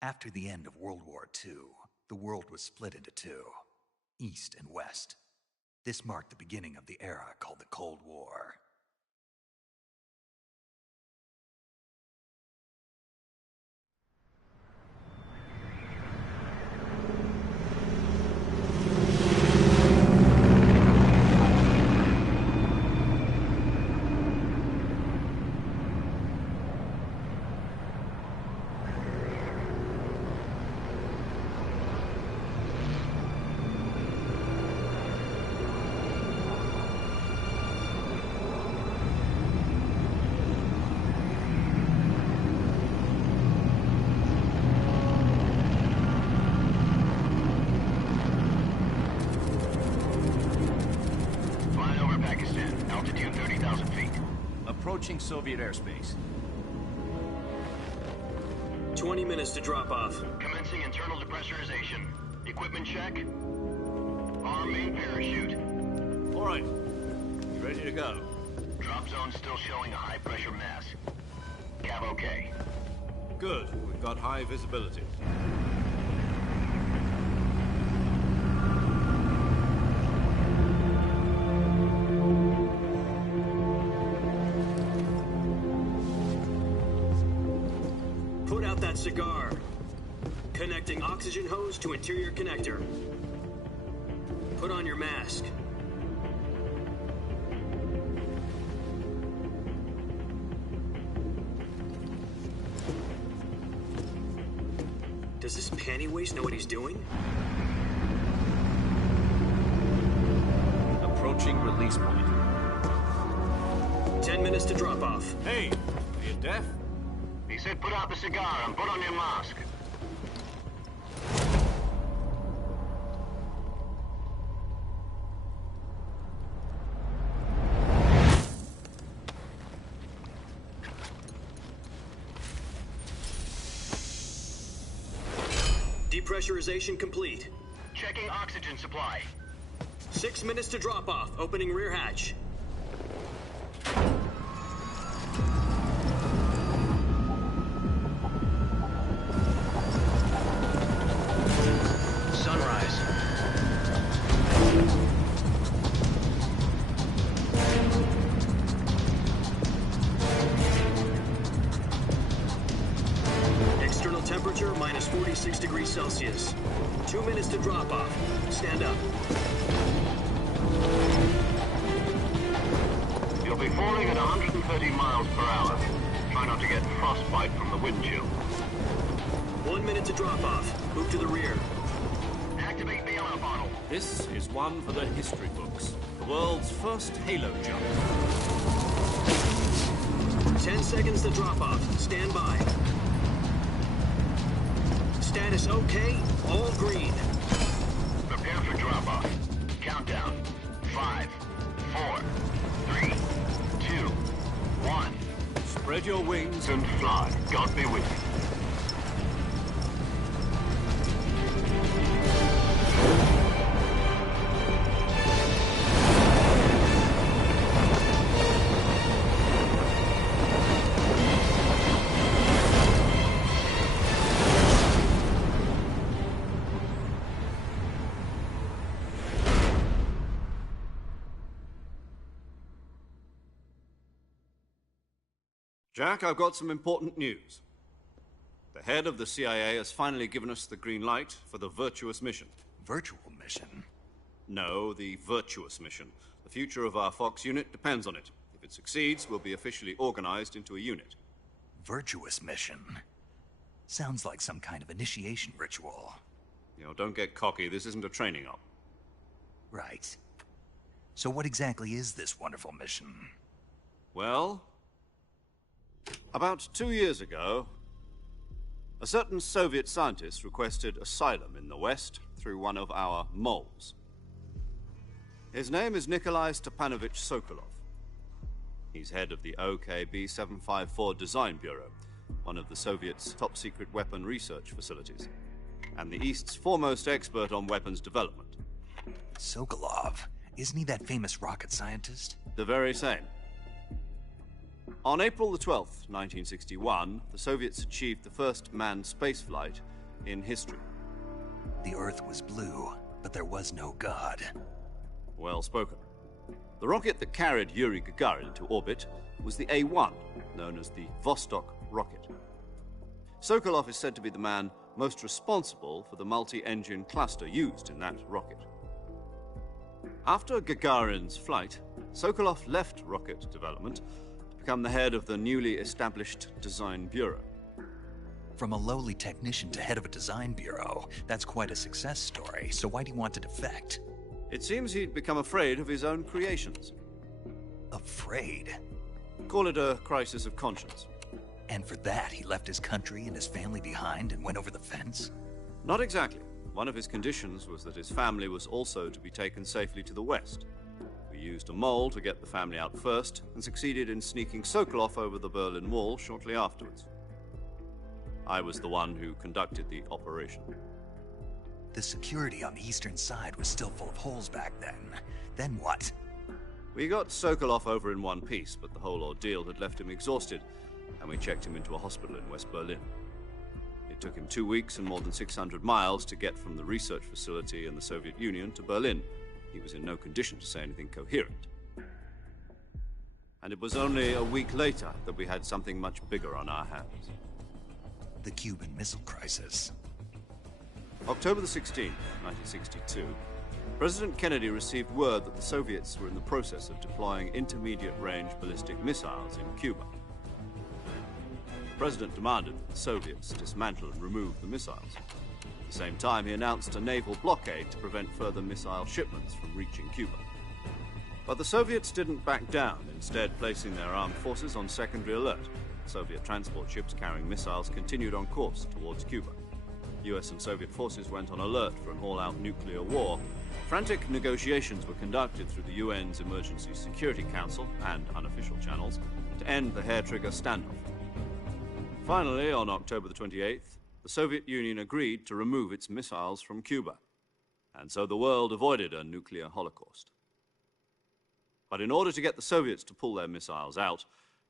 After the end of World War II, the world was split into two, East and West. This marked the beginning of the era called the Cold War. Approaching Soviet airspace. 20 minutes to drop off. Commencing internal depressurization. Equipment check. Arm main parachute. All right. You ready to go? Drop zone still showing a high pressure mass. Cav okay. Good. We've got high visibility. Put out that cigar. Connecting oxygen hose to interior connector. Put on your mask. Does this panty waste know what he's doing? Approaching release point. 10 minutes to drop off. Hey, are you deaf? He said put out the cigar and put on your mask. Depressurization complete. Checking oxygen supply. 6 minutes to drop off. Opening rear hatch. Sunrise. External temperature minus 46 degrees Celsius. 2 minutes to drop off. Stand up. You'll be falling at 130 miles per hour. Try not to get frostbite from the wind chill. 1 minute to drop off. Move to the rear. Activate the air bottle. This is one for the history books. The world's first halo jump. 10 seconds to drop off. Stand by. Status okay. All green. Prepare for drop-off. Countdown. 5, 4, 3, 2, 1. Spread your wings And fly. God be with you. Jack, I've got some important news. The head of the CIA has finally given us the green light for the virtuous mission. Virtual mission? No, the virtuous mission. The future of our Fox unit depends on it. If it succeeds, we'll be officially organized into a unit. Virtuous mission? Sounds like some kind of initiation ritual. You know, don't get cocky. This isn't a training op. Right. So what exactly is this wonderful mission? Well, about 2 years ago, a certain Soviet scientist requested asylum in the West through one of our moles. His name is Nikolai Stepanovich Sokolov. He's head of the OKB-754 Design Bureau, one of the Soviets' top-secret weapon research facilities, and the East's foremost expert on weapons development. Sokolov? Isn't he that famous rocket scientist? The very same. On April the 12th, 1961, the Soviets achieved the first manned spaceflight in history. The Earth was blue, but there was no God. Well spoken. The rocket that carried Yuri Gagarin into orbit was the A-1, known as the Vostok rocket. Sokolov is said to be the man most responsible for the multi-engine cluster used in that rocket. After Gagarin's flight, Sokolov left rocket development to become the head of the newly established Design Bureau. From a lowly technician to head of a design bureau, that's quite a success story, so why'd he want to defect? It seems he'd become afraid of his own creations. Afraid? Call it a crisis of conscience. And for that, he left his country and his family behind and went over the fence? Not exactly. One of his conditions was that his family was also to be taken safely to the west. We used a mole to get the family out first, and succeeded in sneaking Sokolov over the Berlin Wall shortly afterwards. I was the one who conducted the operation. The security on the eastern side was still full of holes back then. Then what? We got Sokolov over in one piece, but the whole ordeal had left him exhausted, and we checked him into a hospital in West Berlin. It took him 2 weeks and more than 600 miles to get from the research facility in the Soviet Union to Berlin. He was in no condition to say anything coherent. And it was only a week later that we had something much bigger on our hands. The Cuban Missile Crisis. October the 16th, 1962, President Kennedy received word that the Soviets were in the process of deploying intermediate-range ballistic missiles in Cuba. The President demanded that the Soviets dismantle and remove the missiles. At the same time, he announced a naval blockade to prevent further missile shipments from reaching Cuba. But the Soviets didn't back down, instead placing their armed forces on secondary alert. Soviet transport ships carrying missiles continued on course towards Cuba. US and Soviet forces went on alert for an all-out nuclear war. Frantic negotiations were conducted through the UN's Emergency Security Council and unofficial channels to end the hair-trigger standoff. Finally, on October the 28th, the Soviet Union agreed to remove its missiles from Cuba, and so the world avoided a nuclear holocaust. But in order to get the Soviets to pull their missiles out,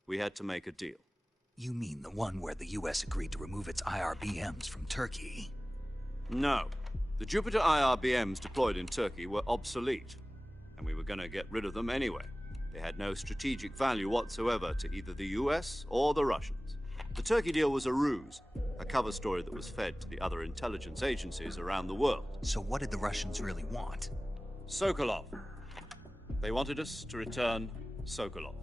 we had to make a deal. You mean the one where the US agreed to remove its IRBMs from Turkey? No. The Jupiter IRBMs deployed in Turkey were obsolete, and we were going to get rid of them anyway. They had no strategic value whatsoever to either the US or the Russians. The Turkey deal was a ruse, a cover story that was fed to the other intelligence agencies around the world. So what did the Russians really want? Sokolov. They wanted us to return Sokolov.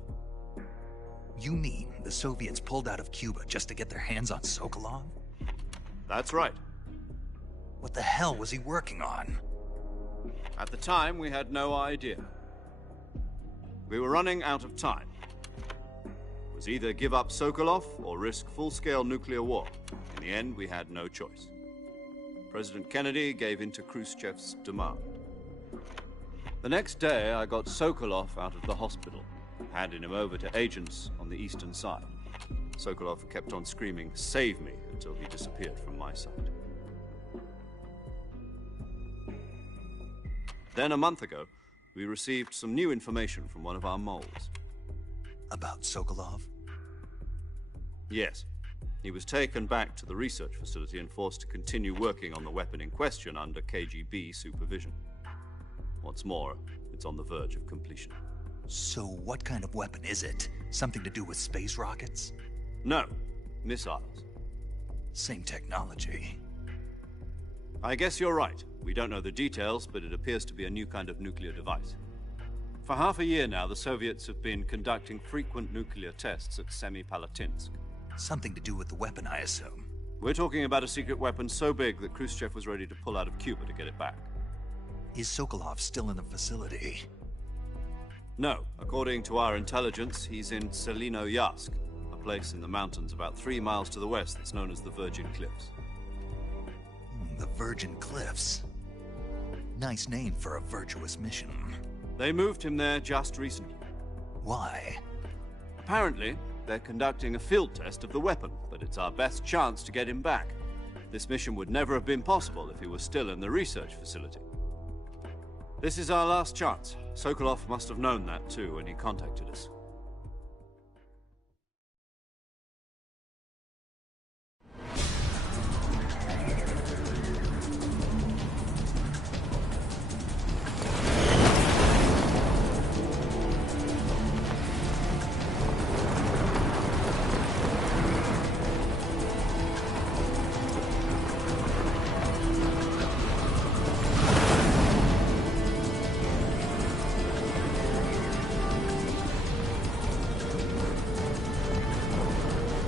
You mean the Soviets pulled out of Cuba just to get their hands on Sokolov? That's right. What the hell was he working on? At the time, we had no idea. We were running out of time. It was either give up Sokolov or risk full-scale nuclear war. In the end, we had no choice. President Kennedy gave in to Khrushchev's demand. The next day, I got Sokolov out of the hospital, handing him over to agents on the eastern side. Sokolov kept on screaming, "Save me," until he disappeared from my sight. Then, a month ago, we received some new information from one of our moles. About Sokolov? Yes. He was taken back to the research facility and forced to continue working on the weapon in question under KGB supervision. What's more, it's on the verge of completion. So what kind of weapon is it? Something to do with space rockets? No, missiles. Same technology. I guess you're right. We don't know the details, but it appears to be a new kind of nuclear device. For half a year now, the Soviets have been conducting frequent nuclear tests at Semipalatinsk. Something to do with the weapon, I assume. We're talking about a secret weapon so big that Khrushchev was ready to pull out of Cuba to get it back. Is Sokolov still in the facility? No. According to our intelligence, he's in Selinoyarsk, a place in the mountains about 3 miles to the west that's known as the Virgin Cliffs. The Virgin Cliffs. Nice name for a virtuous mission. They moved him there just recently. Why? Apparently, they're conducting a field test of the weapon, but it's our best chance to get him back. This mission would never have been possible if he was still in the research facility. This is our last chance. Sokolov must have known that too when he contacted us.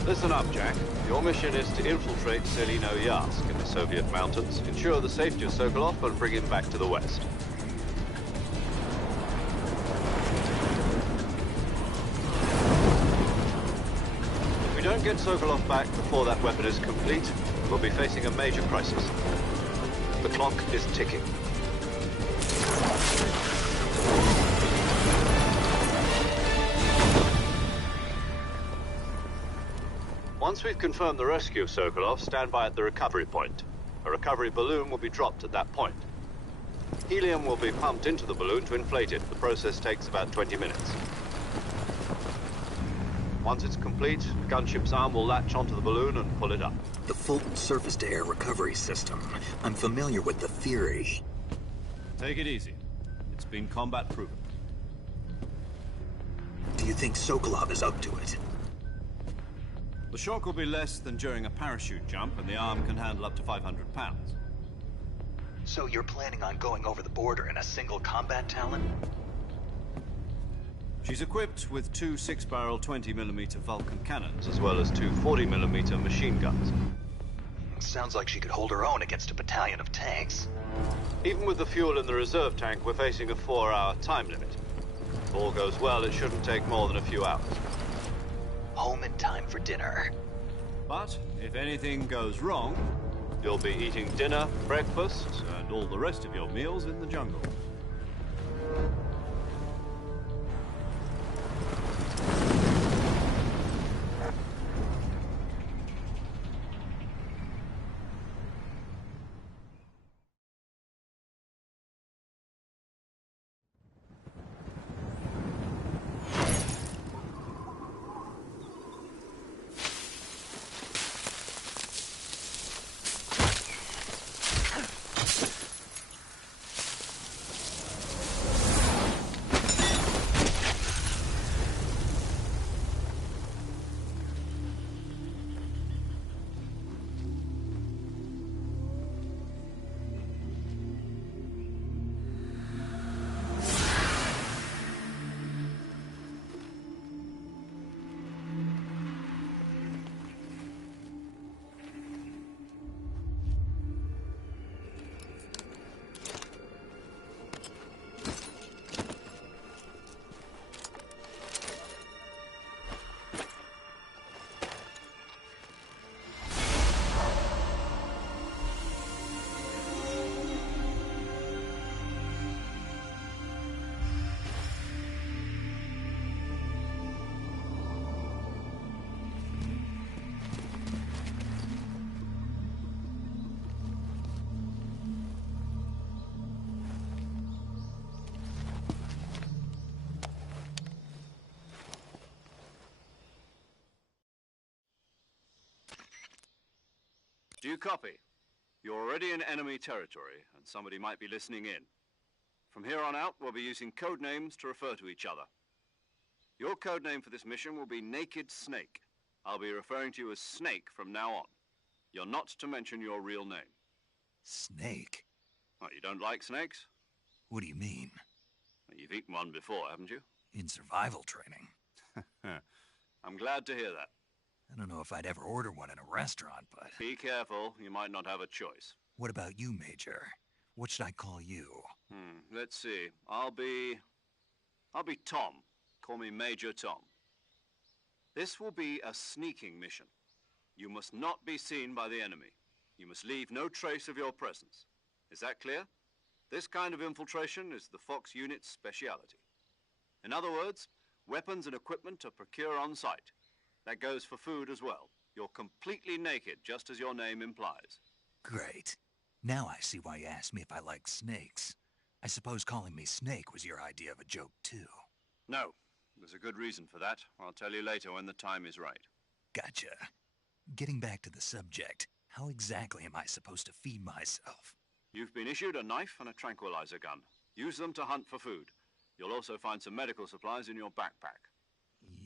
Listen up, Jack. Your mission is to infiltrate Selino Yask in the Soviet mountains, ensure the safety of Sokolov, and bring him back to the West. If we don't get Sokolov back before that weapon is complete, we'll be facing a major crisis. The clock is ticking. Once we've confirmed the rescue of Sokolov, stand by at the recovery point. A recovery balloon will be dropped at that point. Helium will be pumped into the balloon to inflate it. The process takes about 20 minutes. Once it's complete, the gunship's arm will latch onto the balloon and pull it up. The Fulton surface-to-air recovery system. I'm familiar with the theory. Take it easy. It's been combat proven. Do you think Sokolov is up to it? The shock will be less than during a parachute jump, and the arm can handle up to 500 pounds. So you're planning on going over the border in a single combat Talon? She's equipped with two 6-barrel 20mm Vulcan cannons, as well as two 40mm machine guns. Sounds like she could hold her own against a battalion of tanks. Even with the fuel in the reserve tank, we're facing a 4-hour time limit. If all goes well, it shouldn't take more than a few hours. Home in time for dinner. But if anything goes wrong, you'll be eating dinner, breakfast, and all the rest of your meals in the jungle. Do you copy? You're already in enemy territory, and somebody might be listening in. From here on out, we'll be using code names to refer to each other. Your code name for this mission will be Naked Snake. I'll be referring to you as Snake from now on. You're not to mention your real name. Snake? What, you don't like snakes? What do you mean? Well, you've eaten one before, haven't you? In survival training. I'm glad to hear that. I don't know if I'd ever order one in a restaurant, but... Be careful, you might not have a choice. What about you, Major? What should I call you? Let's see. I'll be Tom. Call me Major Tom. This will be a sneaking mission. You must not be seen by the enemy. You must leave no trace of your presence. Is that clear? This kind of infiltration is the Fox unit's speciality. In other words, weapons and equipment are procured on site. That goes for food as well. You're completely naked, just as your name implies. Great. Now I see why you asked me if I like snakes. I suppose calling me Snake was your idea of a joke, too. No. There's a good reason for that. I'll tell you later when the time is right. Gotcha. Getting back to the subject, how exactly am I supposed to feed myself? You've been issued a knife and a tranquilizer gun. Use them to hunt for food. You'll also find some medical supplies in your backpack.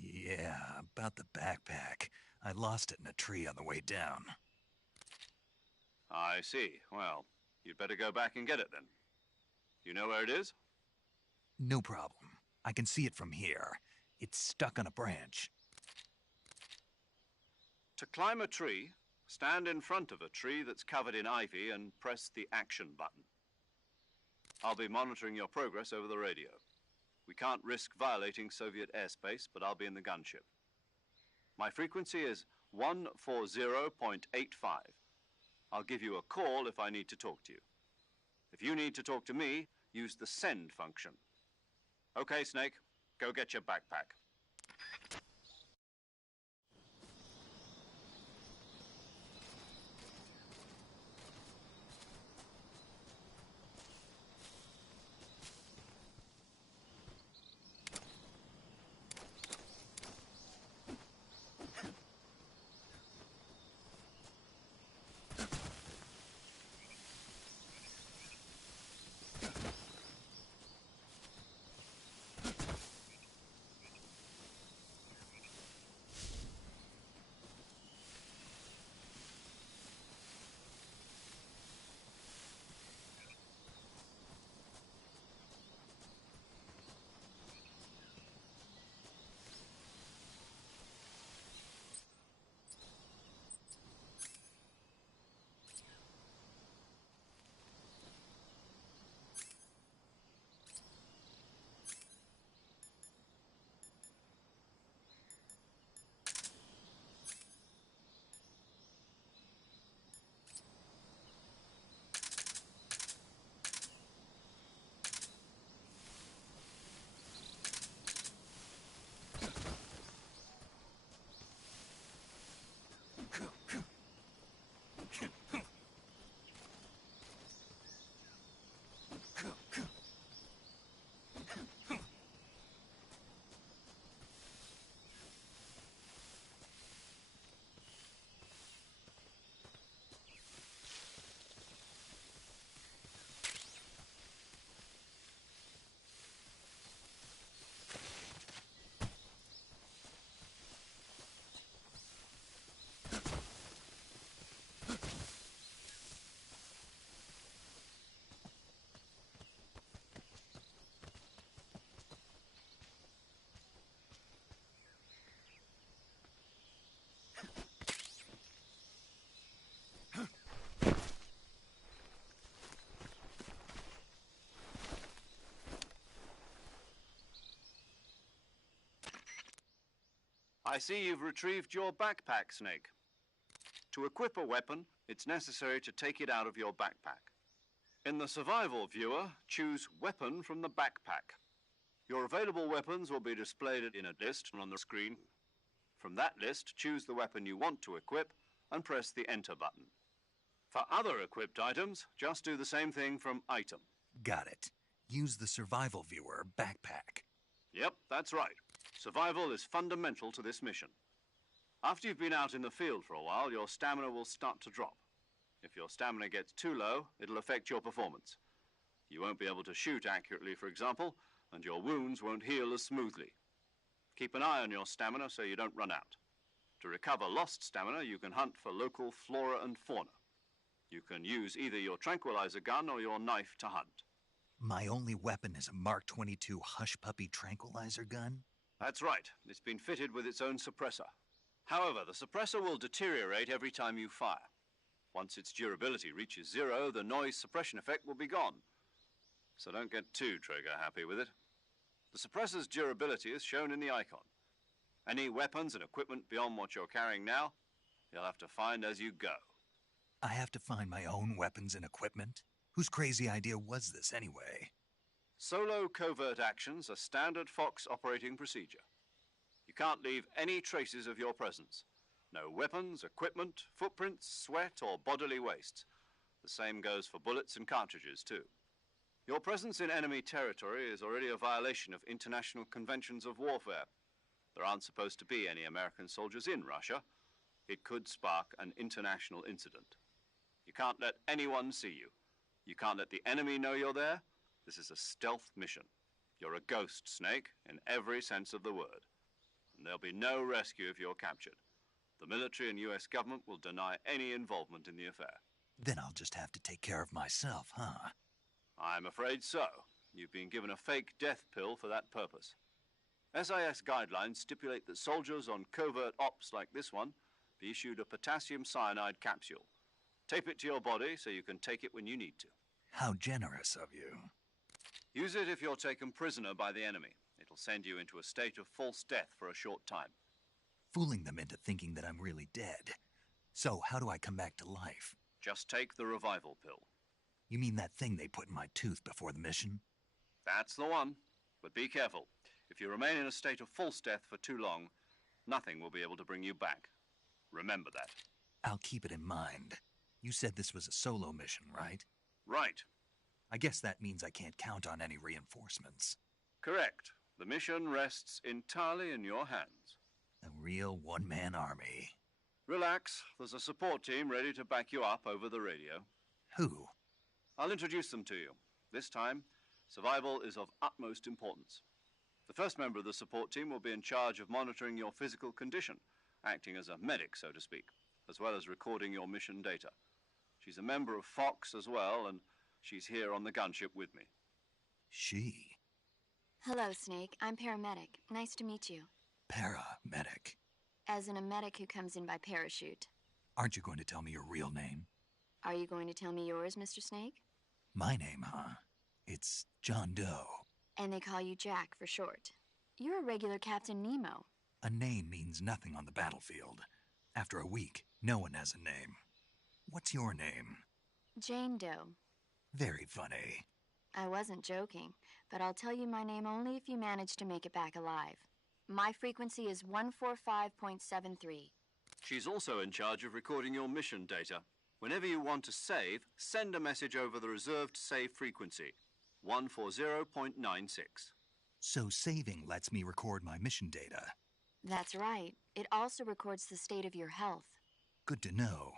Yeah, about the backpack. I lost it in a tree on the way down. I see. Well, you'd better go back and get it then. You know where it is? No problem. I can see it from here. It's stuck on a branch. To climb a tree, stand in front of a tree that's covered in ivy and press the action button. I'll be monitoring your progress over the radio. We can't risk violating Soviet airspace, but I'll be in the gunship. My frequency is 140.85. I'll give you a call if I need to talk to you. If you need to talk to me, use the send function. Okay, Snake, go get your backpack. I see you've retrieved your backpack, Snake. To equip a weapon, it's necessary to take it out of your backpack. In the survival viewer, choose Weapon from the backpack. Your available weapons will be displayed in a list on the screen. From that list, choose the weapon you want to equip and press the Enter button. For other equipped items, just do the same thing from Item. Got it. Use the survival viewer backpack. Yep, that's right. Survival is fundamental to this mission. After you've been out in the field for a while, your stamina will start to drop. If your stamina gets too low, it'll affect your performance. You won't be able to shoot accurately, for example, and your wounds won't heal as smoothly. Keep an eye on your stamina so you don't run out. To recover lost stamina, you can hunt for local flora and fauna. You can use either your tranquilizer gun or your knife to hunt. My only weapon is a Mark 22 Hush Puppy tranquilizer gun? That's right. It's been fitted with its own suppressor. However, the suppressor will deteriorate every time you fire. Once its durability reaches 0, the noise suppression effect will be gone. So don't get too trigger happy with it. The suppressor's durability is shown in the icon. Any weapons and equipment beyond what you're carrying now, you'll have to find as you go. I have to find my own weapons and equipment? Whose crazy idea was this anyway? Solo covert actions are standard Fox operating procedure. You can't leave any traces of your presence. No weapons, equipment, footprints, sweat, or bodily waste. The same goes for bullets and cartridges, too. Your presence in enemy territory is already a violation of international conventions of warfare. There aren't supposed to be any American soldiers in Russia. It could spark an international incident. You can't let anyone see you. You can't let the enemy know you're there. This is a stealth mission. You're a ghost, Snake, in every sense of the word. And there'll be no rescue if you're captured. The military and US government will deny any involvement in the affair. Then I'll just have to take care of myself, huh? I'm afraid so. You've been given a fake death pill for that purpose. SIS guidelines stipulate that soldiers on covert ops like this one be issued a potassium cyanide capsule. Tape it to your body so you can take it when you need to. How generous of you. Use it if you're taken prisoner by the enemy. It'll send you into a state of false death for a short time. Fooling them into thinking that I'm really dead. So, how do I come back to life? Just take the revival pill. You mean that thing they put in my tooth before the mission? That's the one. But be careful. If you remain in a state of false death for too long, nothing will be able to bring you back. Remember that. I'll keep it in mind. You said this was a solo mission, right? Right. I guess that means I can't count on any reinforcements. Correct. The mission rests entirely in your hands. A real one-man army. Relax. There's a support team ready to back you up over the radio. Who? I'll introduce them to you. This time, survival is of utmost importance. The first member of the support team will be in charge of monitoring your physical condition, acting as a medic, so to speak, as well as recording your mission data. She's a member of Fox as well, and she's here on the gunship with me. She? Hello, Snake. I'm paramedic. Nice to meet you. Paramedic. As in a medic who comes in by parachute. Aren't you going to tell me your real name? Are you going to tell me yours, Mr. Snake? My name, huh? It's John Doe. And they call you Jack for short. You're a regular Captain Nemo. A name means nothing on the battlefield. After a week, no one has a name. What's your name? Jane Doe. Very funny. I wasn't joking, but I'll tell you my name only if you manage to make it back alive. My frequency is 145.73. She's also in charge of recording your mission data. Whenever you want to save, send a message over the reserved save frequency, 140.96. So saving lets me record my mission data. That's right. It also records the state of your health. Good to know.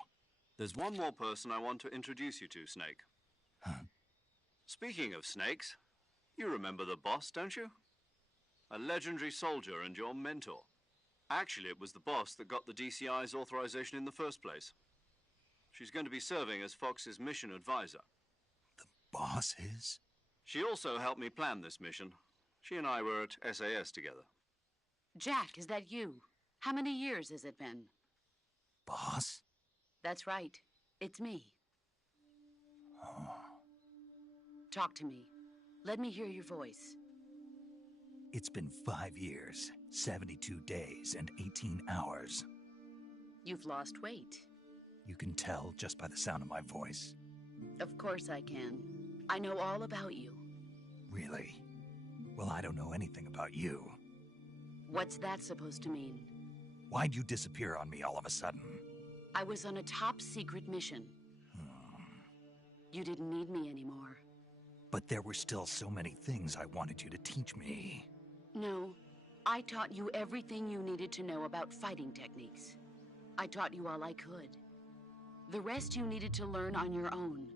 There's one more person I want to introduce you to, Snake. Huh? Speaking of snakes, you remember the boss, don't you? A legendary soldier and your mentor. Actually, it was the boss that got the DCI's authorization in the first place. She's going to be serving as Fox's mission advisor. The boss is? She also helped me plan this mission. She and I were at SAS together. Jack, is that you? How many years has it been? Boss? That's right. It's me. Oh. Talk to me. Let me hear your voice. It's been 5 years, 72 days, and 18 hours. You've lost weight. You can tell just by the sound of my voice. Of course I can. I know all about you. Really? Well, I don't know anything about you. What's that supposed to mean? Why'd you disappear on me all of a sudden? I was on a top-secret mission. You didn't need me anymore. But there were still so many things I wanted you to teach me. No, I taught you everything you needed to know about fighting techniques. I taught you all I could. The rest you needed to learn on your own.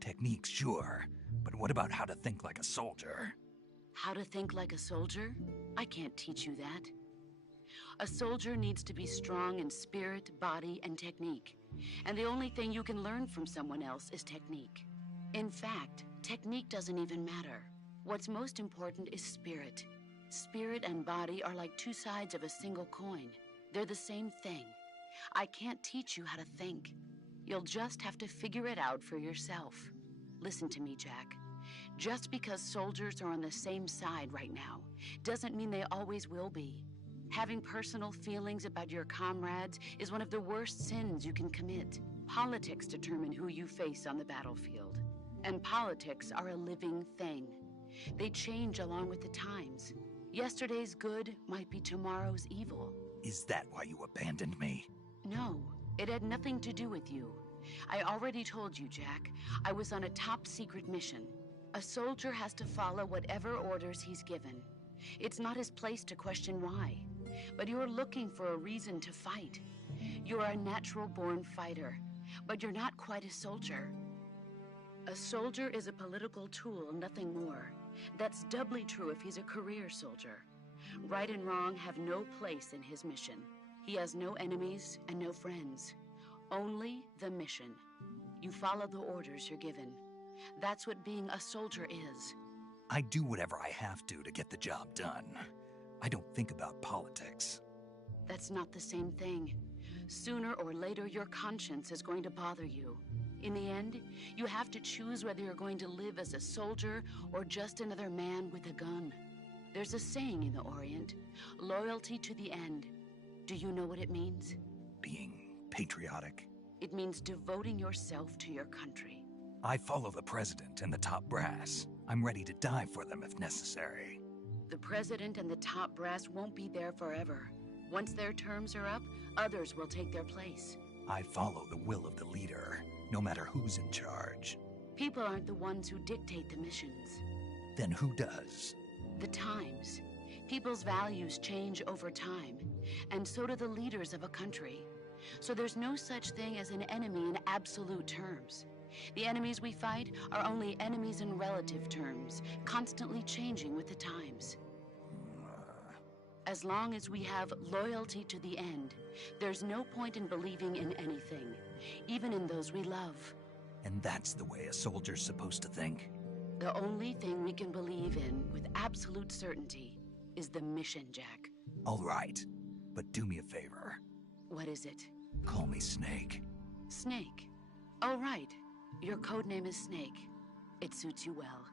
Techniques, sure. But what about how to think like a soldier? How to think like a soldier? I can't teach you that. A soldier needs to be strong in spirit, body, and technique. And the only thing you can learn from someone else is technique. In fact, technique doesn't even matter. What's most important is spirit. Spirit and body are like two sides of a single coin. They're the same thing. I can't teach you how to think. You'll just have to figure it out for yourself. Listen to me, Jack. Just because soldiers are on the same side right now doesn't mean they always will be. Having personal feelings about your comrades is one of the worst sins you can commit. Politics determine who you face on the battlefield. And politics are a living thing. They change along with the times. Yesterday's good might be tomorrow's evil. Is that why you abandoned me? No, it had nothing to do with you. I already told you, Jack. I was on a top-secret mission. A soldier has to follow whatever orders he's given. It's not his place to question why. But you're looking for a reason to fight. You're a natural-born fighter, but you're not quite a soldier. A soldier is a political tool, nothing more. That's doubly true if he's a career soldier. Right and wrong have no place in his mission. He has no enemies and no friends. Only the mission. You follow the orders you're given. That's what being a soldier is. I do whatever I have to get the job done. I don't think about politics. That's not the same thing. Sooner or later, your conscience is going to bother you. In the end, you have to choose whether you're going to live as a soldier or just another man with a gun. There's a saying in the Orient, loyalty to the end. Do you know what it means? Being patriotic. It means devoting yourself to your country. I follow the president and the top brass. I'm ready to die for them if necessary. The president and the top brass won't be there forever. Once their terms are up, others will take their place. I follow the will of the leader, no matter who's in charge. People aren't the ones who dictate the missions. Then who does? The times. People's values change over time, and so do the leaders of a country. So there's no such thing as an enemy in absolute terms. The enemies we fight are only enemies in relative terms, constantly changing with the times. As long as we have loyalty to the end, there's no point in believing in anything, even in those we love. And that's the way a soldier's supposed to think? The only thing we can believe in with absolute certainty is the mission, Jack. All right, but do me a favor. What is it? Call me Snake. Snake. Oh, right. Your codename is Snake. It suits you well.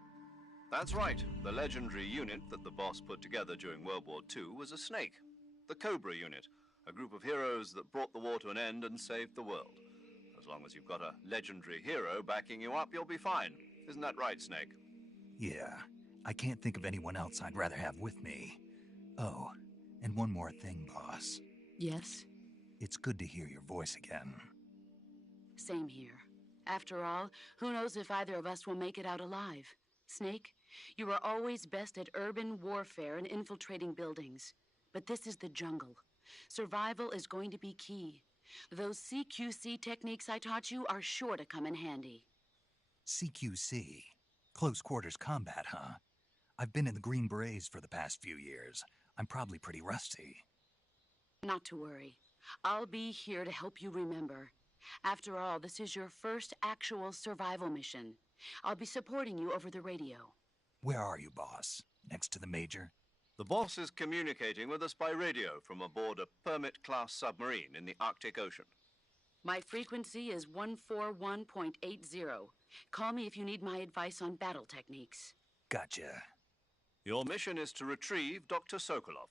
That's right. The legendary unit that the boss put together during World War II was a snake. The Cobra unit, a group of heroes that brought the war to an end and saved the world. As long as you've got a legendary hero backing you up, you'll be fine. Isn't that right, Snake? Yeah, I can't think of anyone else I'd rather have with me. Oh, and one more thing, boss. Yes? It's good to hear your voice again. Same here. After all, who knows if either of us will make it out alive? Snake, you are always best at urban warfare and infiltrating buildings. But this is the jungle. Survival is going to be key. Those CQC techniques I taught you are sure to come in handy. CQC? Close quarters combat, huh? I've been in the Green Berets for the past few years. I'm probably pretty rusty. Not to worry. I'll be here to help you remember. After all, this is your first actual survival mission. I'll be supporting you over the radio. Where are you, boss? Next to the Major? The boss is communicating with us by radio from aboard a Permit-class submarine in the Arctic Ocean. My frequency is 141.80. Call me if you need my advice on battle techniques. Gotcha. Your mission is to retrieve Dr. Sokolov.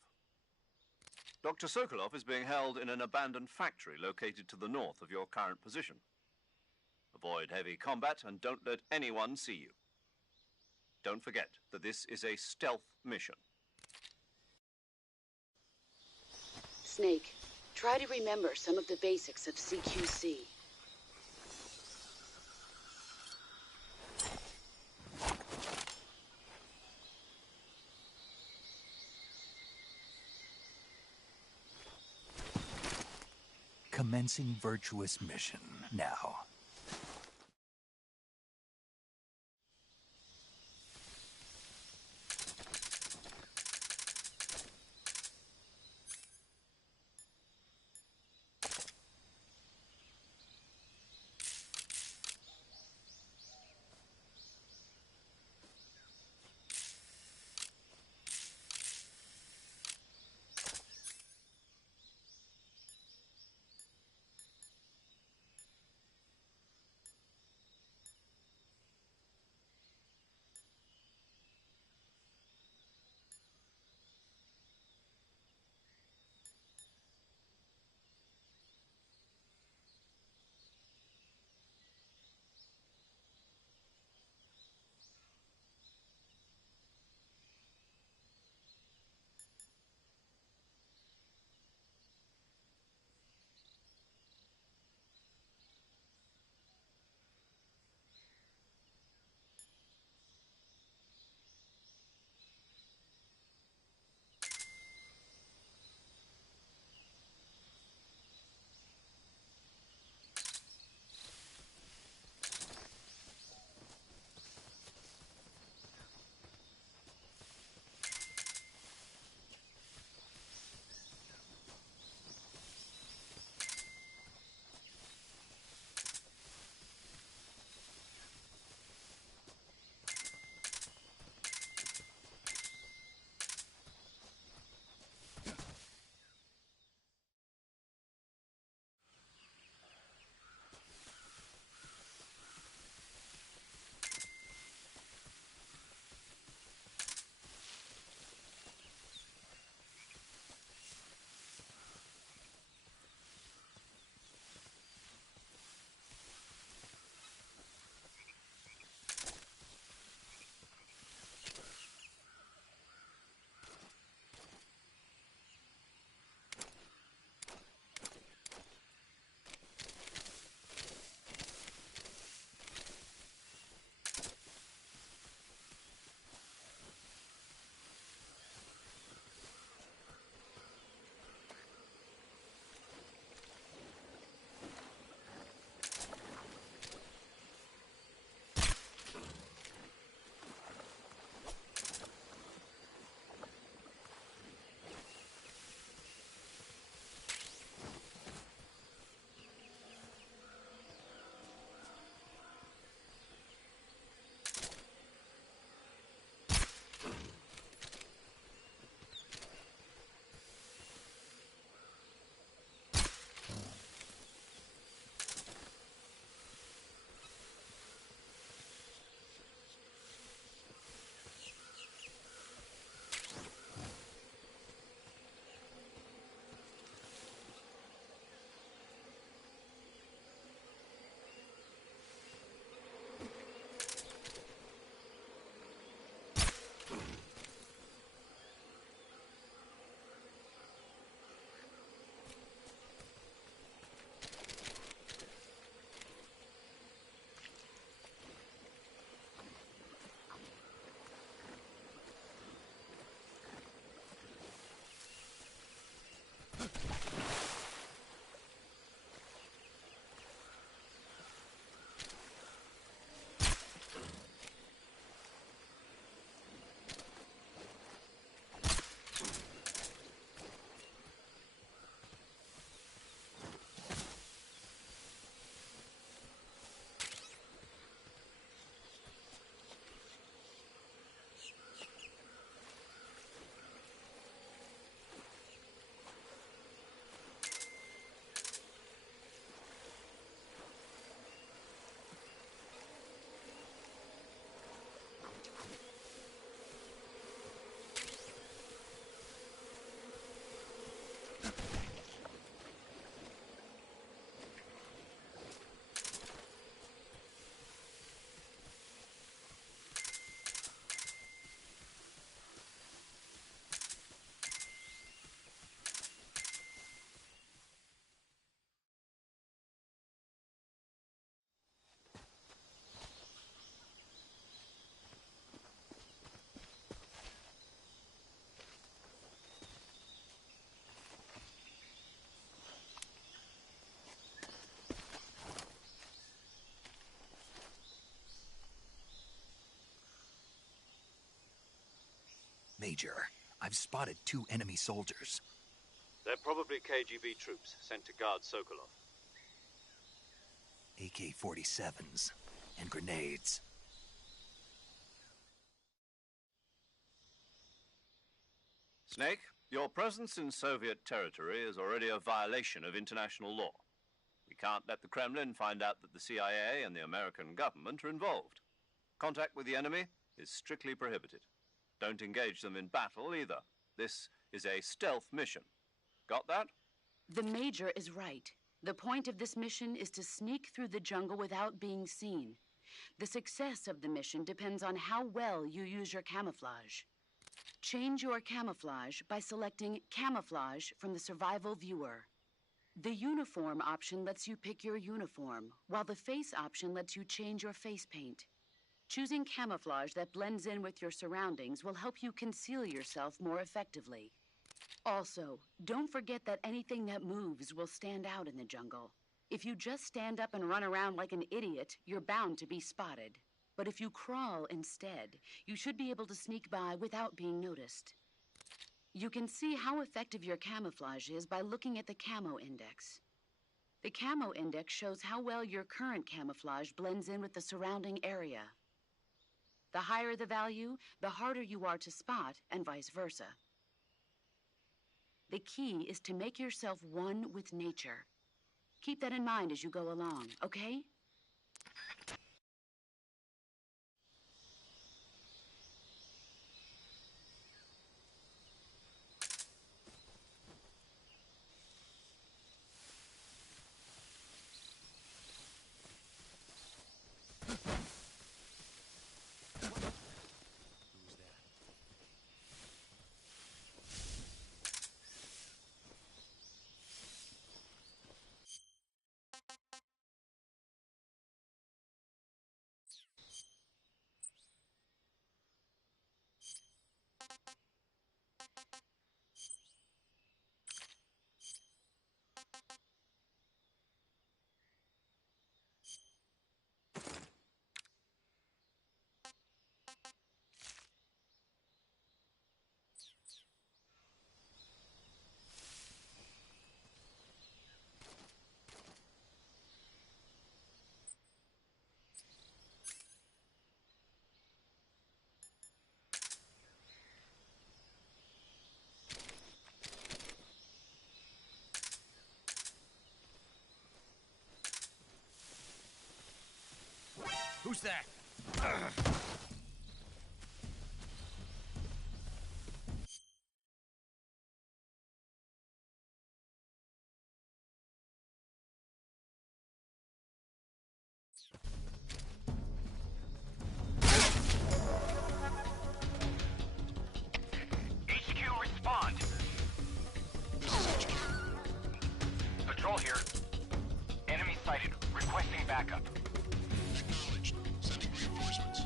Dr. Sokolov is being held in an abandoned factory located to the north of your current position. Avoid heavy combat and don't let anyone see you. Don't forget that this is a stealth mission. Snake, try to remember some of the basics of CQC. Commencing virtuous mission now. Major, I've spotted 2 enemy soldiers. They're probably KGB troops sent to guard Sokolov. AK-47s and grenades. Snake, your presence in Soviet territory is already a violation of international law. We can't let the Kremlin find out that the CIA and the American government are involved. Contact with the enemy is strictly prohibited. Don't engage them in battle either. This is a stealth mission. Got that? The Major is right. The point of this mission is to sneak through the jungle without being seen. The success of the mission depends on how well you use your camouflage. Change your camouflage by selecting Camouflage from the Survival Viewer. The Uniform option lets you pick your uniform, while the Face option lets you change your face paint. Choosing camouflage that blends in with your surroundings will help you conceal yourself more effectively. Also, don't forget that anything that moves will stand out in the jungle. If you just stand up and run around like an idiot, you're bound to be spotted. But if you crawl instead, you should be able to sneak by without being noticed. You can see how effective your camouflage is by looking at the Camo Index. The Camo Index shows how well your current camouflage blends in with the surrounding area. The higher the value, the harder you are to spot, and vice versa. The key is to make yourself one with nature. Keep that in mind as you go along, okay? Who's that? HQ, respond. This is HQ. Patrol here. Enemy sighted. Requesting backup. Acknowledged. Sending reinforcements.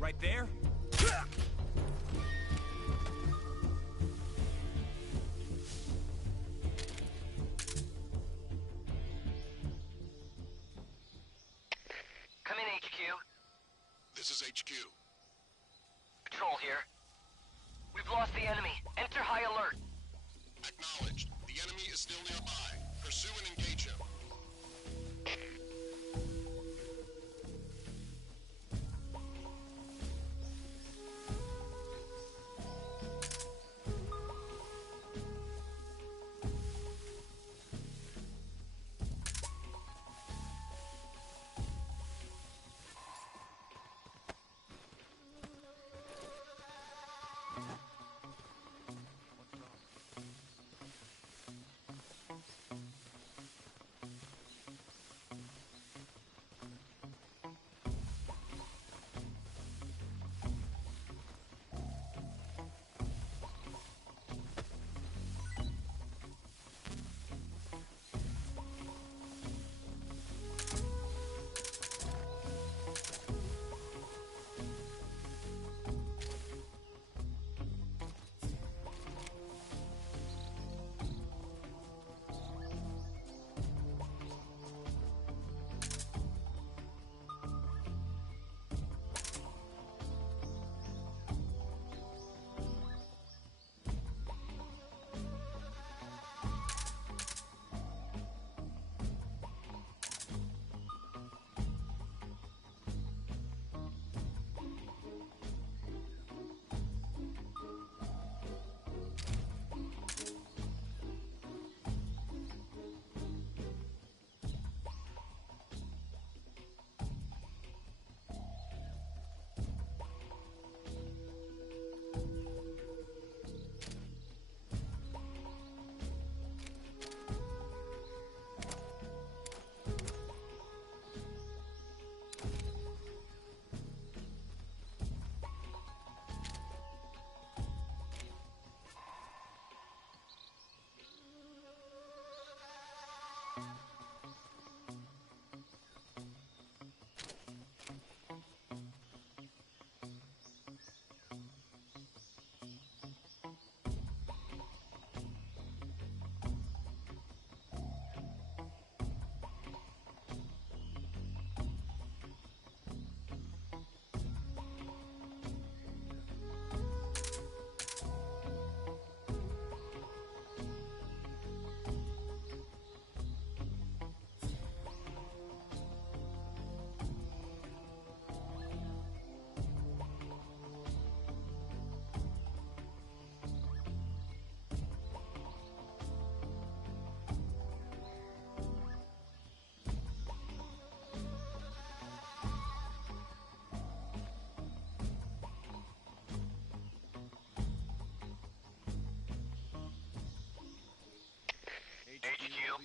Right there? Come in, HQ. This is HQ. Patrol here. We've lost the enemy. Enter high alert. Acknowledged. The enemy is still nearby. Pursue and engage him.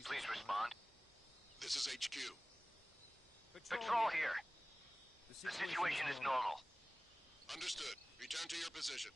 please respond. This is HQ. Patrol here. The situation is normal. Understood. Return to your position.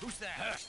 Who's that?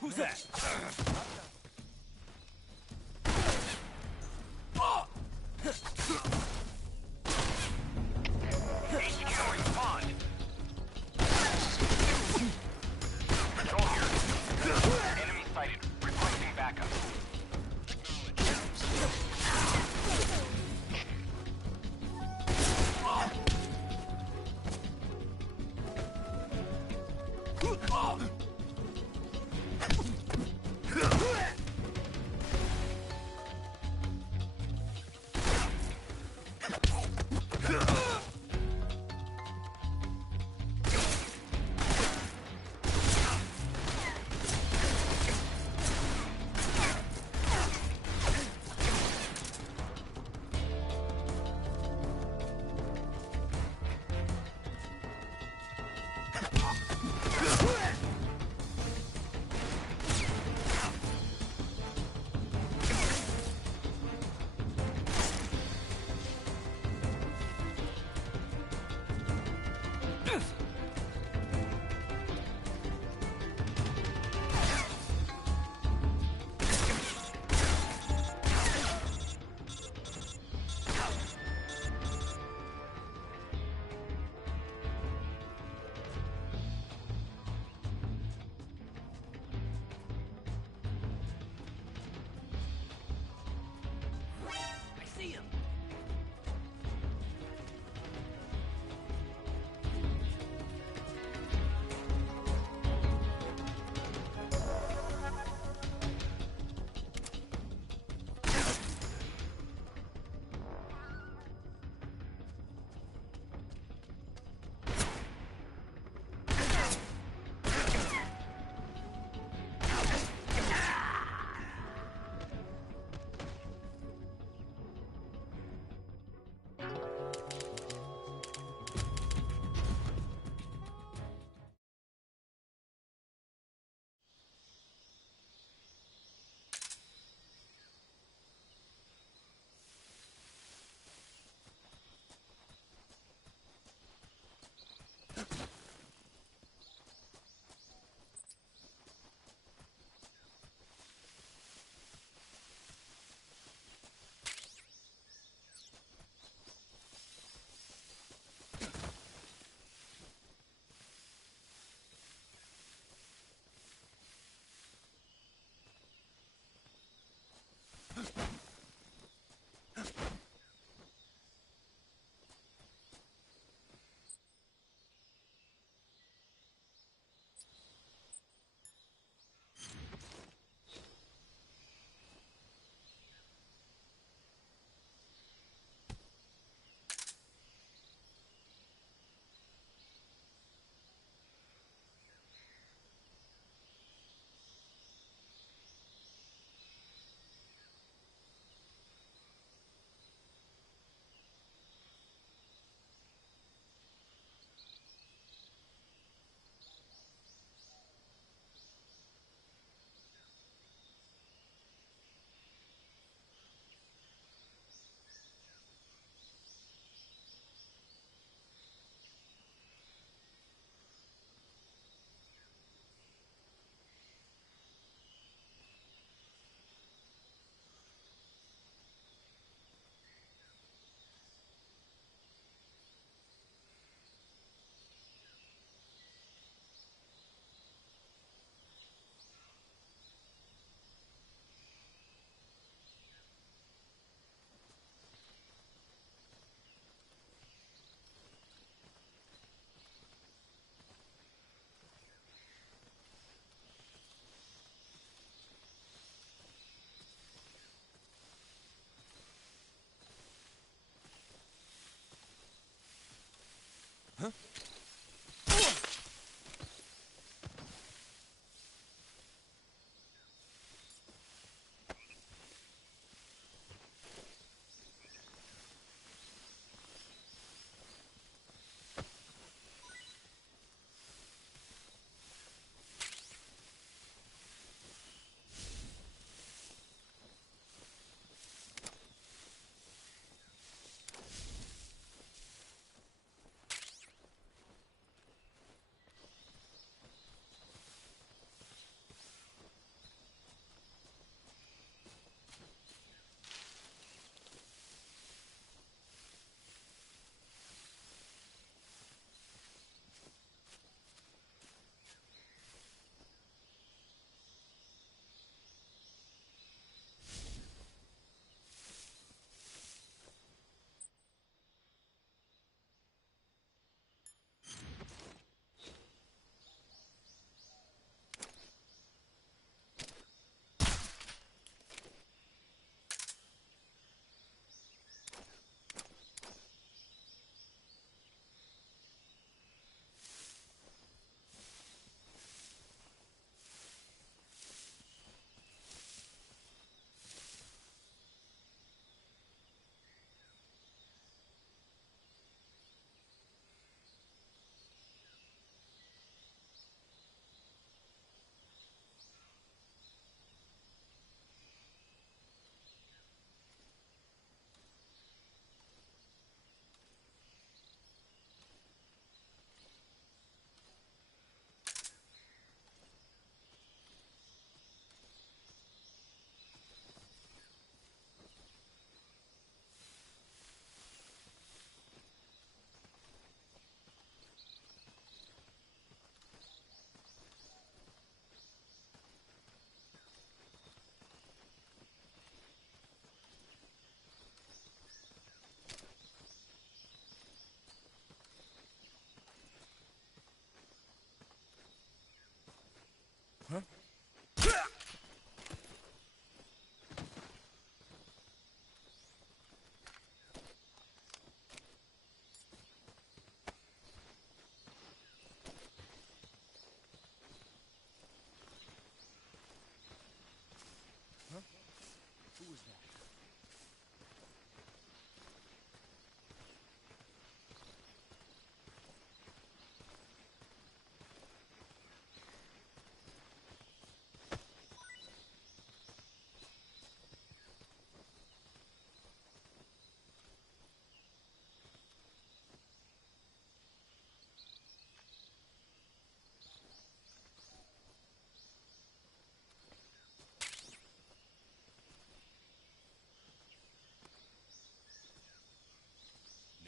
Who's that? HQ, respond. Patrol here. Enemy sighted. Requesting backup.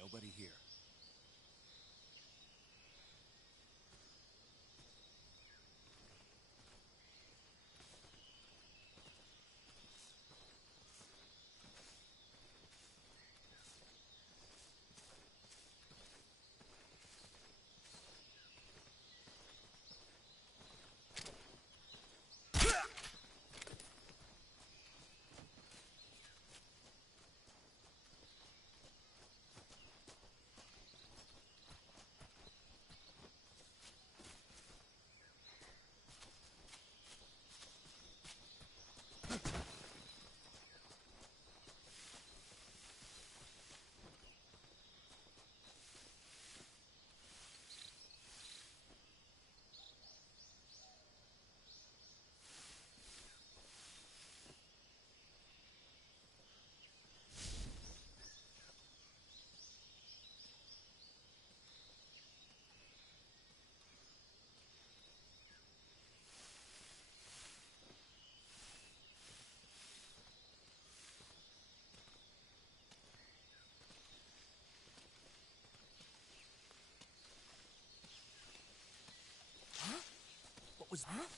Nobody here. What was that?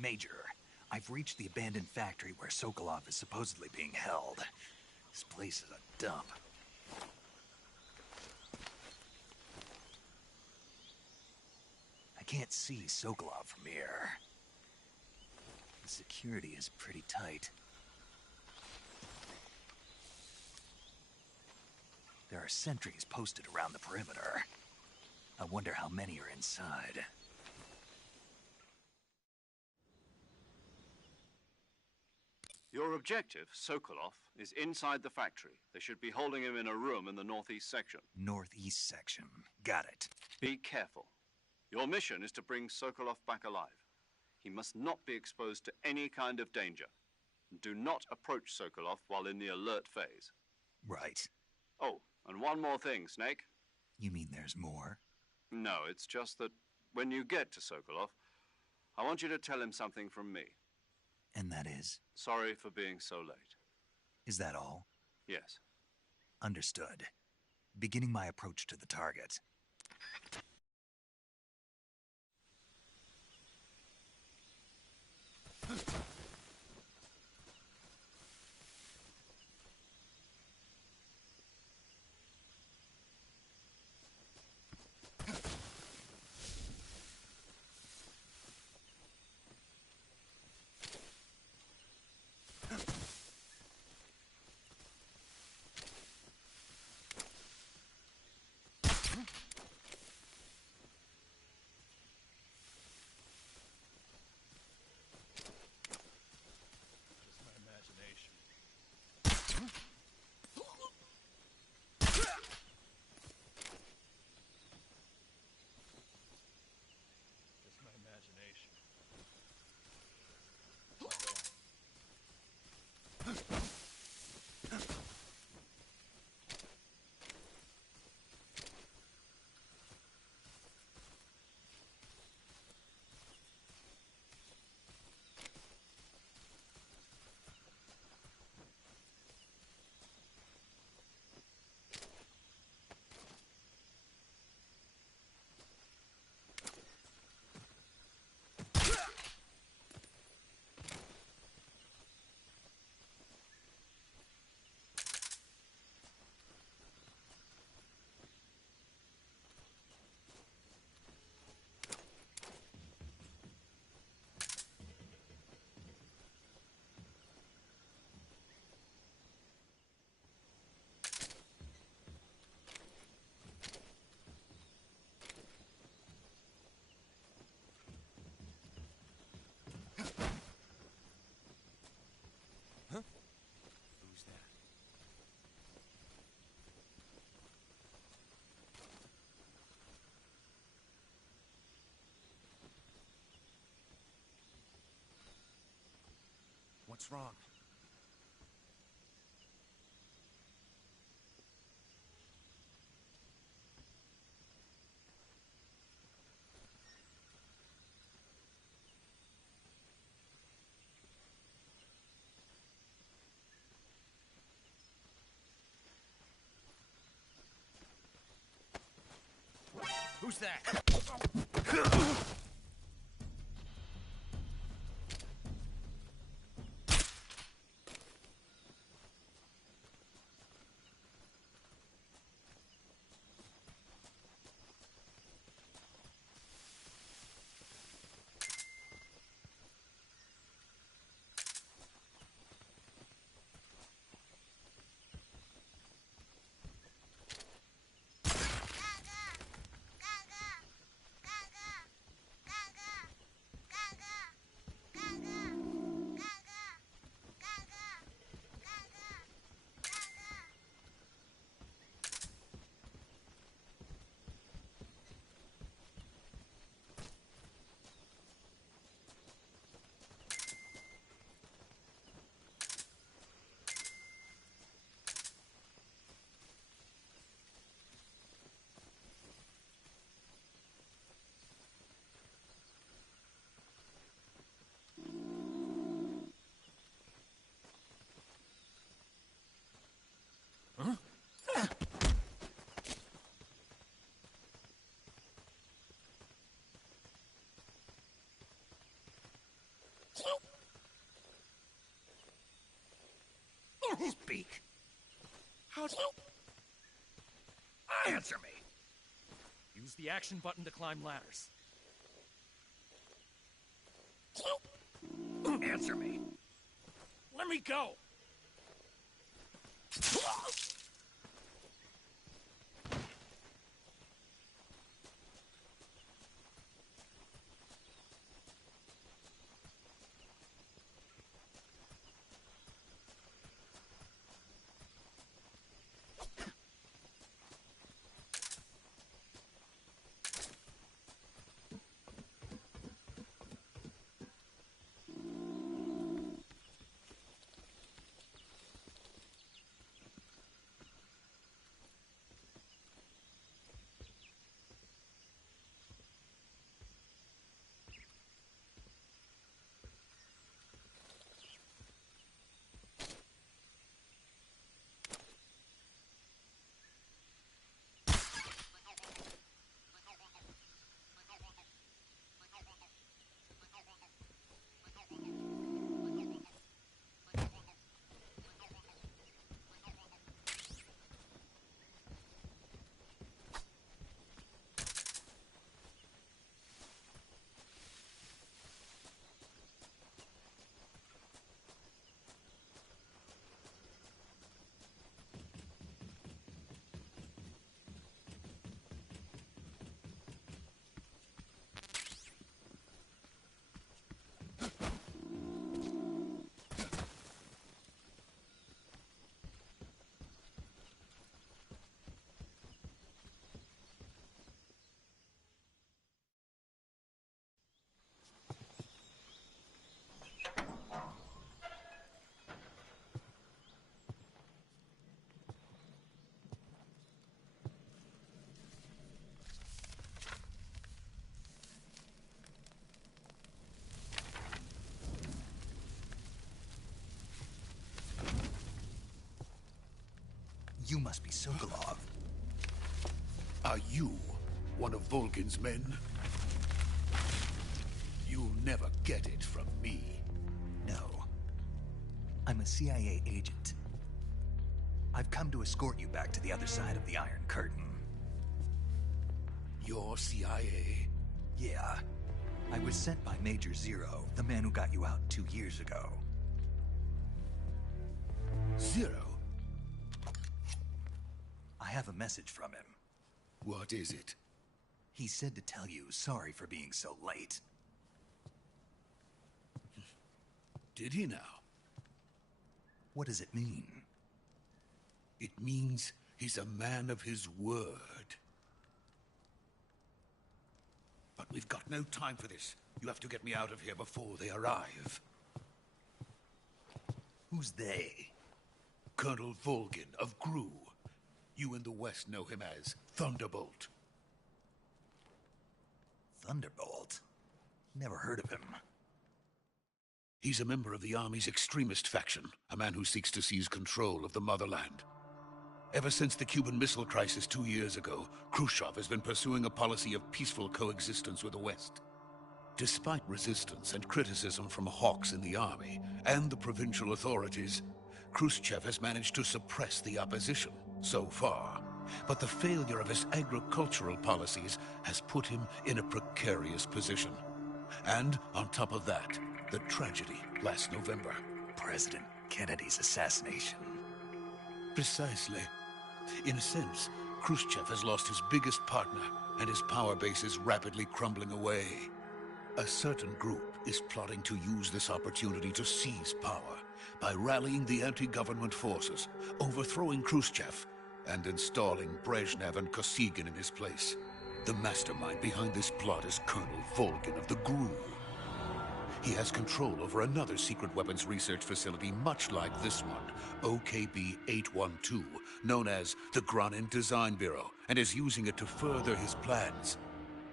Major, I've reached the abandoned factory where Sokolov is supposedly being held. This place is a dump. I can't see Sokolov from here. The security is pretty tight. There are sentries posted around the perimeter. I wonder how many are inside. Your objective, Sokolov, is inside the factory. They should be holding him in a room in the northeast section. Northeast section. Got it. Be careful. Your mission is to bring Sokolov back alive. He must not be exposed to any kind of danger. Do not approach Sokolov while in the alert phase. Right. Oh, and one more thing, Snake. You mean there's more? No, it's just that when you get to Sokolov, I want you to tell him something from me. And that is? Sorry for being so late. Is that all? Yes. Understood. Beginning my approach to the target. Who's that? What's wrong? Who's that? Speak. How's... Answer me. Use the action button to climb ladders. Answer me. Let me go. You must be Sokolov. Are you one of Volgin's men? You'll never get it from me. No. I'm a CIA agent. I've come to escort you back to the other side of the Iron Curtain. You're CIA? Yeah. I was sent by Major Zero, the man who got you out 2 years ago. Zero? I have a message from him. What is it? He said to tell you sorry for being so late. Did he now? What does it mean? It means he's a man of his word. But we've got no time for this. You have to get me out of here before they arrive. Who's they? Colonel Volgin of GRU. You in the West know him as Thunderbolt. Thunderbolt? Never heard of him. He's a member of the Army's extremist faction, a man who seeks to seize control of the motherland. Ever since the Cuban Missile Crisis 2 years ago, Khrushchev has been pursuing a policy of peaceful coexistence with the West. Despite resistance and criticism from hawks in the Army and the provincial authorities, Khrushchev has managed to suppress the opposition so far. But the failure of his agricultural policies has put him in a precarious position. And on top of that, the tragedy last November. President Kennedy's assassination. Precisely. In a sense, Khrushchev has lost his biggest partner, and his power base is rapidly crumbling away. A certain group is plotting to use this opportunity to seize power by rallying the anti-government forces, overthrowing Khrushchev, and installing Brezhnev and Kosygin in his place. The mastermind behind this plot is Colonel Volgin of the GRU. He has control over another secret weapons research facility much like this one, OKB-812, known as the Granin Design Bureau, and is using it to further his plans.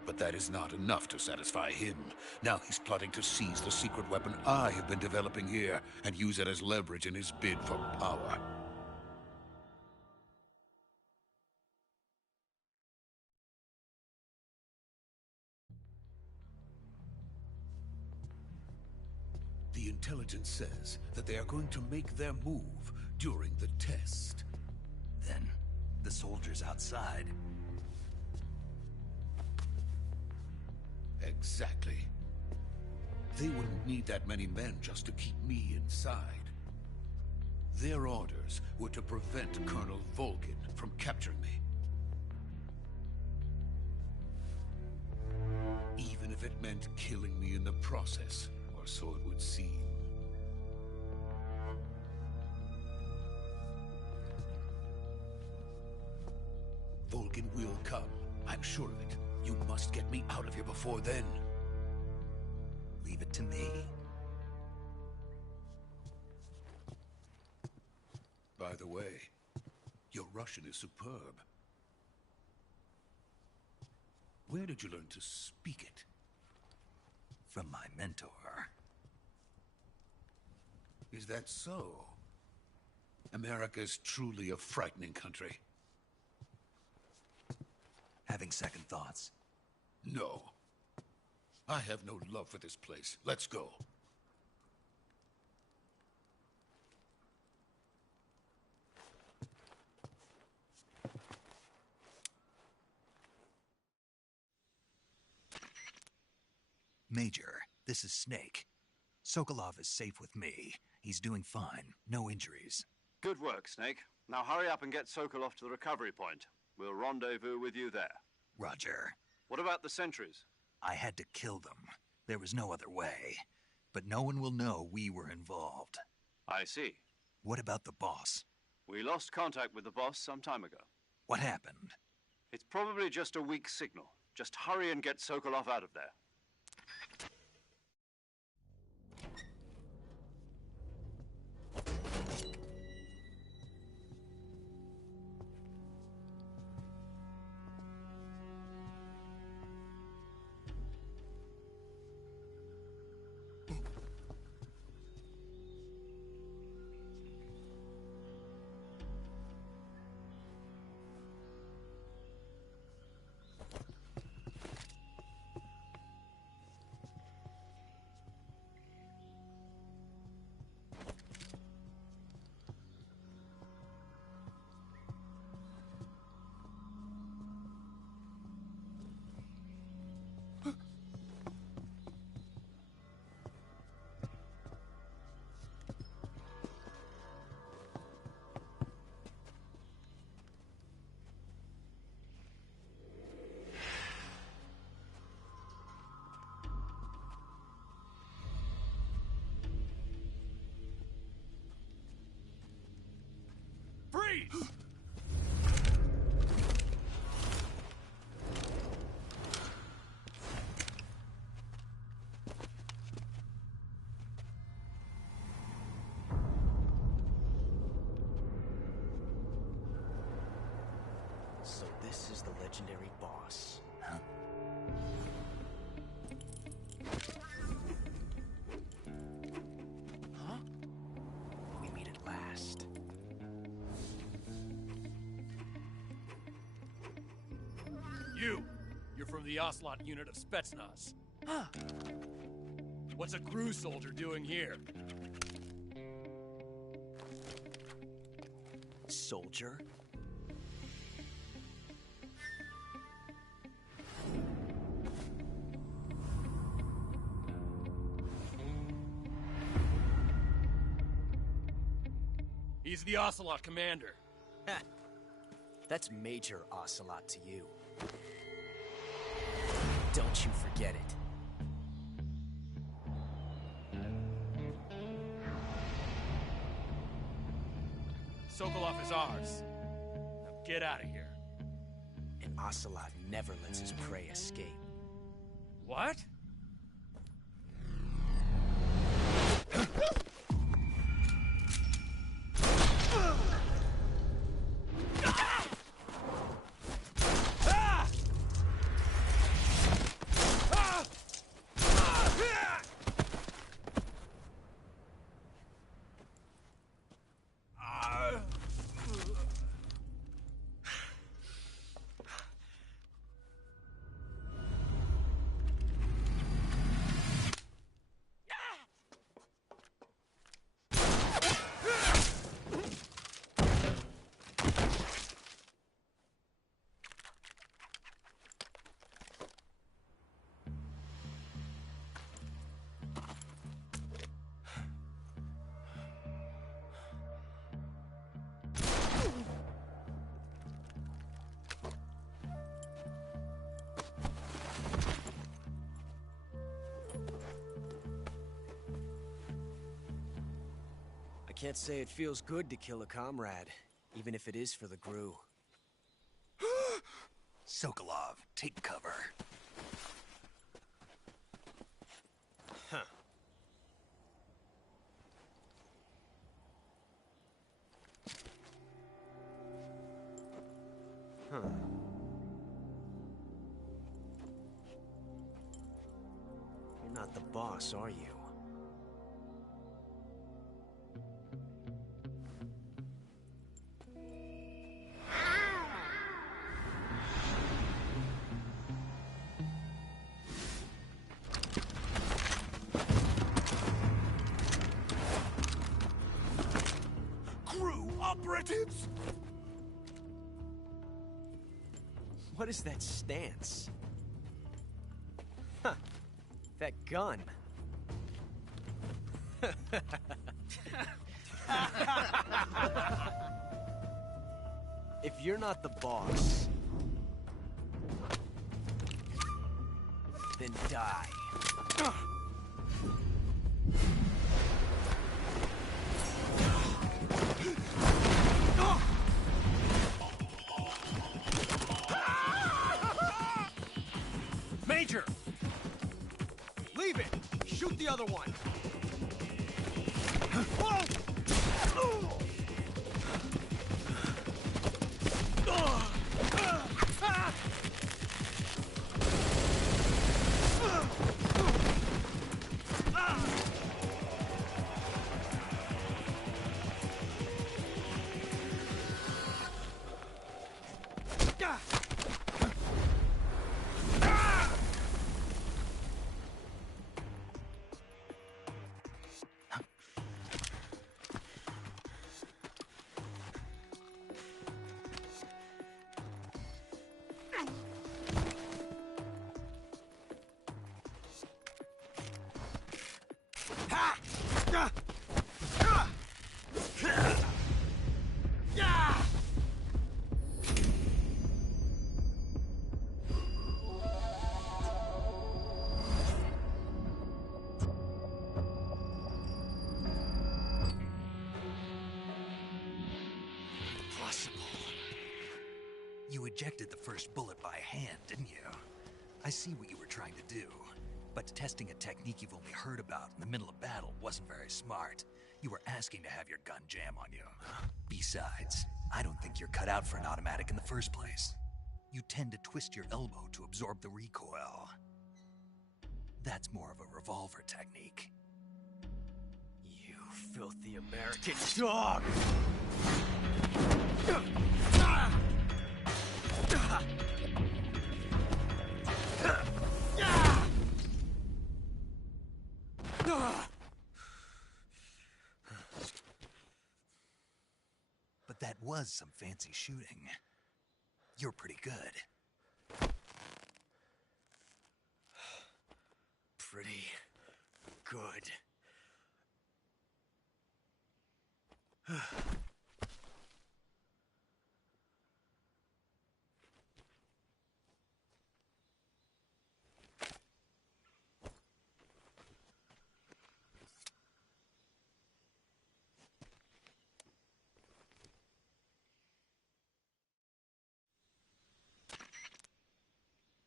But that is not enough to satisfy him. Now he's plotting to seize the secret weapon I have been developing here and use it as leverage in his bid for power. The intelligence says that they are going to make their move during the test. Then, the soldiers outside. Exactly. They wouldn't need that many men just to keep me inside. Their orders were to prevent Colonel Volgin from capturing me. Even if it meant killing me in the process, or so it would seem. Volgin will come. I'm sure of it. You must get me out of here before then. Leave it to me. By the way, your Russian is superb. Where did you learn to speak it? From my mentor. Is that so? America's truly a frightening country. Having second thoughts? No. I have no love for this place. Let's go. Major, this is Snake. Sokolov is safe with me. He's doing fine. No injuries. Good work, Snake. Now hurry up and get Sokolov to the recovery point. We'll rendezvous with you there. Roger. What about the sentries? I had to kill them. There was no other way. But no one will know we were involved. I see. What about the boss? We lost contact with the boss some time ago. What happened? It's probably just a weak signal. Just hurry and get Sokolov out of there. Freeze! So this is the legendary boss. Huh? Huh? We meet at last. You're from the Ocelot unit of Spetsnaz. Huh. What's a crew soldier doing here? Soldier? He's the Ocelot commander. Heh. That's Major Ocelot to you. Don't you forget it. Sokolov is ours. Now get out of here. And Ocelot never lets his prey escape. What? Can't say it feels good to kill a comrade, even if it is for the Gru. Sokolov, take cover. Huh. Huh. You're not the boss, are you? Crew operatives! What is that stance? Huh. That gun. If you're not the boss, then die. Major! Leave it! Shoot the other one! Whoa! You ejected the first bullet by hand, didn't you? I see what you were trying to do. But testing a technique you've only heard about in the middle of battle wasn't very smart. You were asking to have your gun jam on you. Besides, I don't think you're cut out for an automatic in the first place. You tend to twist your elbow to absorb the recoil. That's more of a revolver technique. You filthy American dog! But that was some fancy shooting. You're pretty good. Pretty good.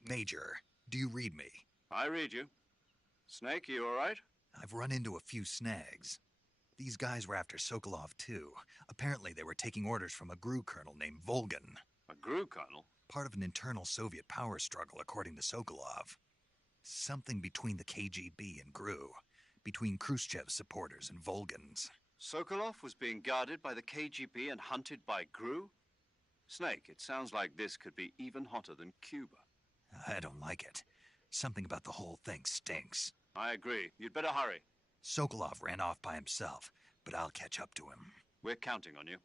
Major, do you read me? I read you. Snake, you all right? I've run into a few snags. These guys were after Sokolov, too. Apparently they were taking orders from a GRU colonel named Volgan. A GRU colonel? Part of an internal Soviet power struggle, according to Sokolov. Something between the KGB and GRU. Between Khrushchev's supporters and Volgan's. Sokolov was being guarded by the KGB and hunted by GRU? Snake, it sounds like this could be even hotter than Cuba. I don't like it. Something about the whole thing stinks. I agree. You'd better hurry. Sokolov ran off by himself, but I'll catch up to him. We're counting on you.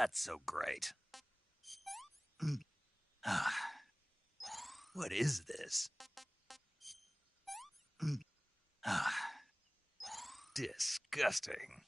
That's so great. Ah. What is this? Ah. Disgusting.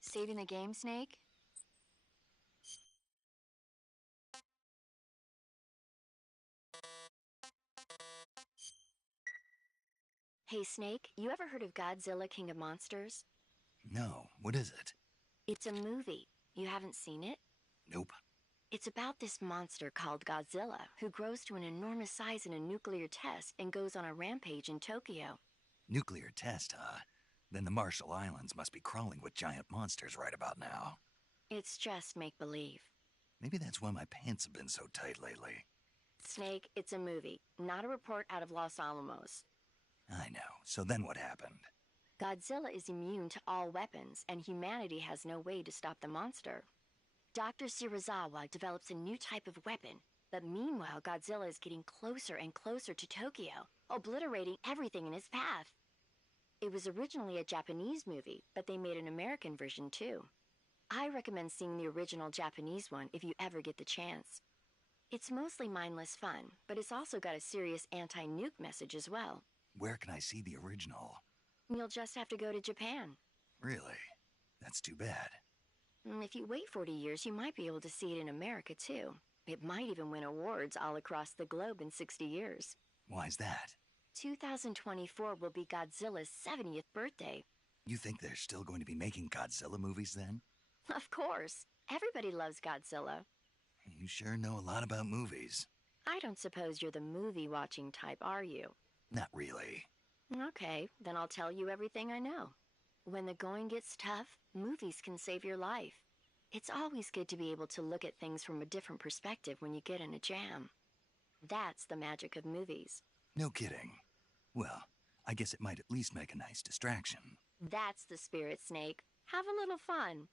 Saving the game, Snake? Hey, Snake, you ever heard of Godzilla, King of Monsters? No, what is it? It's a movie. You haven't seen it? Nope. It's about this monster called Godzilla, who grows to an enormous size in a nuclear test and goes on a rampage in Tokyo. Nuclear test, huh? Then the Marshall Islands must be crawling with giant monsters right about now. It's just make-believe. Maybe that's why my pants have been so tight lately. Snake, it's a movie, not a report out of Los Alamos. I know. So then what happened? Godzilla is immune to all weapons, and humanity has no way to stop the monster. Dr. Shirazawa develops a new type of weapon, but meanwhile Godzilla is getting closer and closer to Tokyo, obliterating everything in his path. It was originally a Japanese movie, but they made an American version too. I recommend seeing the original Japanese one if you ever get the chance. It's mostly mindless fun, but it's also got a serious anti-nuke message as well. Where can I see the original? You'll just have to go to Japan. Really? That's too bad. If you wait 40 years, you might be able to see it in America too. It might even win awards all across the globe in 60 years. Why's that? 2024 will be Godzilla's 70th birthday. You think they're still going to be making Godzilla movies then? Of course. Everybody loves Godzilla. You sure know a lot about movies. I don't suppose you're the movie-watching type, are you? Not really. Okay, then I'll tell you everything I know. When the going gets tough, movies can save your life. It's always good to be able to look at things from a different perspective when you get in a jam. That's the magic of movies. No kidding. Well, I guess it might at least make a nice distraction. That's the spirit, Snake. Have a little fun.